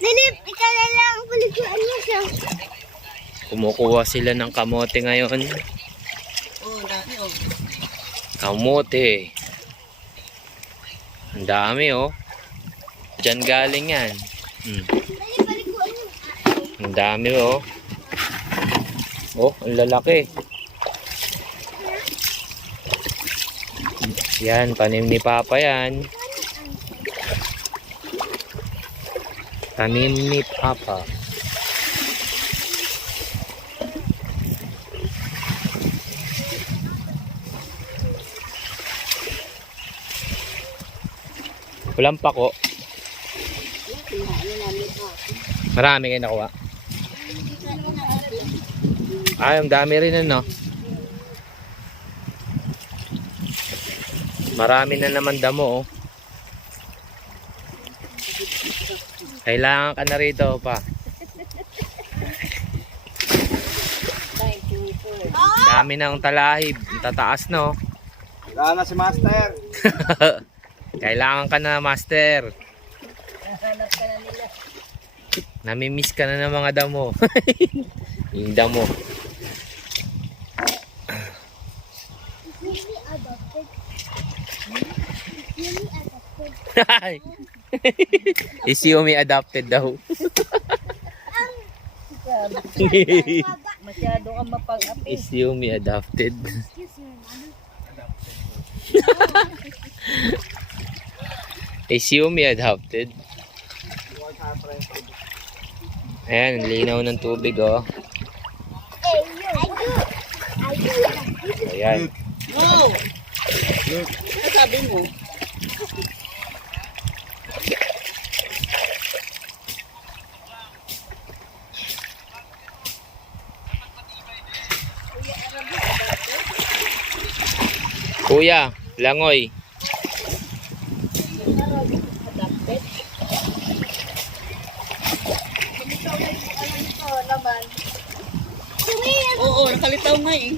Nilip, ikaw na lang ang paliguan niya siya. Kumukuha sila ng kamote ngayon. Oh, dami oh. Kamote. Ang dami oh. Diyan galing yan. Nilip, paliguan niya. Ang dami oh. Oh, ang lalaki. Yan, tanim ni Papa yan. Tanim ni Papa. Walang pako. Marami kayo nakuha. Ay, ang dami rin ano. Marami na naman damo oh. Kailangan ka na rito pa. Dami ng talahib. Tataas no. Wala na si Master. Kailangan ka na, Master. Hanap ka na nila. Namimiss ka na ng mga damo. Yung damo. Really adopted. Really adopted. Is Yumi adopted daw? Masyado kang mapag-api. Is Yumi adopted? Excuse me, mama. Is Yumi adopted? Ayan, ang linaw ng tubig oh. Hey, you. I do. Ayan. No! Ano sabi mo? Kuya, langoy. Adapted? Sumir. Oo, nakalitaw nga eh.